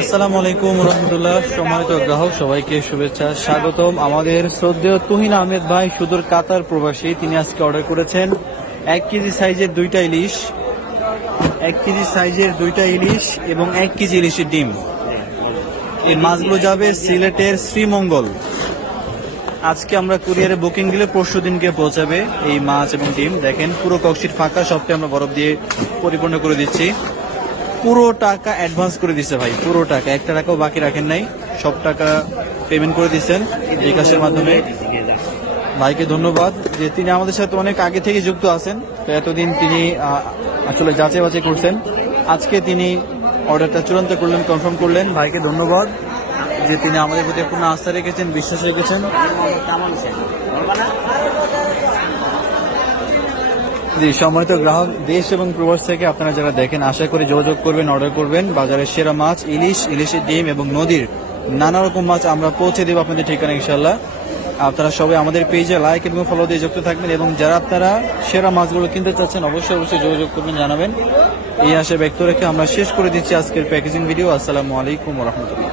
আসসালামু আলাইকুম রহমতুল্লাহ। সম্মানিত গ্রাহক, সবাইকে শুভেচ্ছা, স্বাগতম। আমাদের শ্রদ্ধেয় তুহিন আহমেদ ভাই, সুদূর কাতার প্রবাসী, তিনি আজকে অর্ডার করেছেন এক কেজি সাইজের দুইটা ইলিশ, এক কেজি সাইজের দুইটা ইলিশ এবং এক কেজি ইলিশের ডিম। এই মাছগুলো যাবে সিলেটের শ্রীমঙ্গল। আজকে আমরা কুরিয়ারে বুকিং দিলে পরশু দিনকে পৌঁছাবে এই মাছ এবং ডিম। দেখেন, পুরো কক্সির ফাঁকা সবটা আমরা বরফ দিয়ে পরিপূর্ণ করে দিচ্ছি। পুরো টাকা অ্যাডভান্স করে দিচ্ছে ভাই, পুরো টাকা। একটা টাকাও বাকি রাখেন নাই, সব টাকা পেমেন্ট করে দিচ্ছেন বিকাশের মাধ্যমে। ভাইকে ধন্যবাদ, যে তিনি আমাদের সাথে অনেক আগে থেকে যুক্ত আছেন, তো এতদিন তিনি আসলে যাচাই বাছাই করছেন। আজকে তিনি অর্ডারটা চূড়ান্ত করলেন কনফার্ম করলেন। ভাইকে ধন্যবাদ, যে তিনি আমাদের প্রতি পূর্ণ আস্থা রেখেছেন, বিশ্বাস রেখেছেন। জি, সম্মানিত গ্রাহক, দেশ এবং প্রবাস থেকে আপনারা যারা দেখেন, আশা করি যোগাযোগ করবেন অর্ডার করবেন। বাজারের সেরা মাছ, ইলিশ, ইলিশের ডিম এবং নদীর নানা রকম মাছ আমরা পৌঁছে দেবো আপনাদের ঠিকানা ইনশাল্লাহ আপনারা সবাই আমাদের পেজে লাইক এবং ফলো দিয়ে যুক্ত থাকবেন এবং যারা আপনারা সেরা মাছগুলো কিনতে চাচ্ছেন, অবশ্যই অবশ্যই যোগাযোগ করবেন, জানাবেন। এই আশা ব্যক্ত রেখে আমরা শেষ করে দিচ্ছি আজকের প্যাকেজিং ভিডিও আসসালামু আলাইকুম রহমতুল্লাহ।